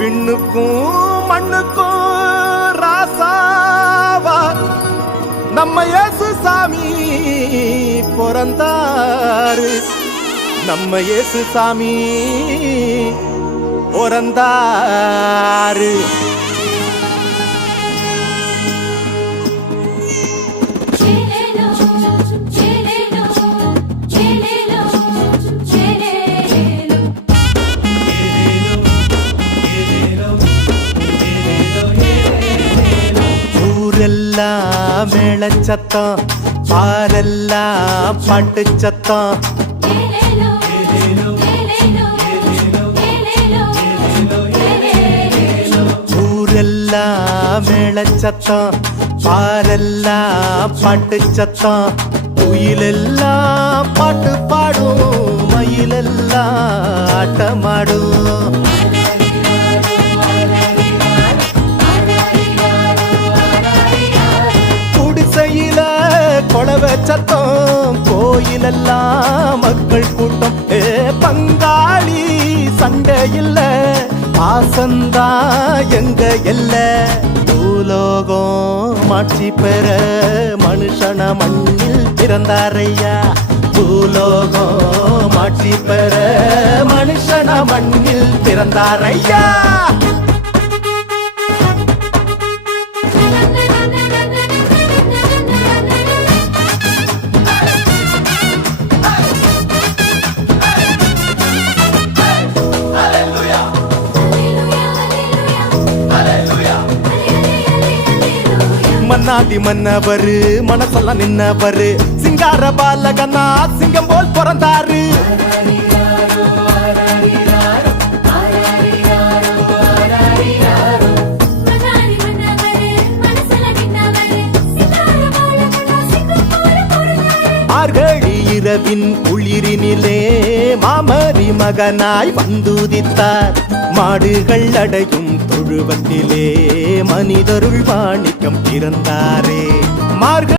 விண்ணுக்கும் மண்ணுக்கும் ராசாவா நம்ம இயேசு சாமி பிறந்தாரு. நம்ம இயேசு சாமி பிறந்தாரு. ஊரெல்லாம் மேளச்சத்தம், பாரெல்லாம் பாட்டு சத்தம். ஊரெல்லாம் மேளச்சத்தம், பாரெல்லாம் பாட்டு சத்தம். குயிலெல்லாம் பாட்டு பாடும், மயிலெல்லாம் ஆட்டமாடும். குடிசையில கொளவை சத்தம், கோயிலெல்லாம் மக்கள் கூட்டம். பங்காளி சண்டை இல்ல, பாசந்தா எங்க எல்ல. பூலோகம் ஆட்சி பெற மனுஷன மண்ணில் பிறந்தாரையா. பூலோகம் ஆட்சி பெற மனுஷன மண்ணில் பிறந்தாரையா. மன்னாதி மன்னவரு மனசெல்லாம் நின்னவரு, சிங்கார பாலகனா சிங்கம் போல் பிறந்தாரு. மார்கழி இரவின் குளிரினிலே மாமரி மகனாய் வந்துதித்தார். மாடுகள் அடையும் தொழுவத்திலே மனிதருள் மாணிக்கம் பிறந்தாரே. மார்கழி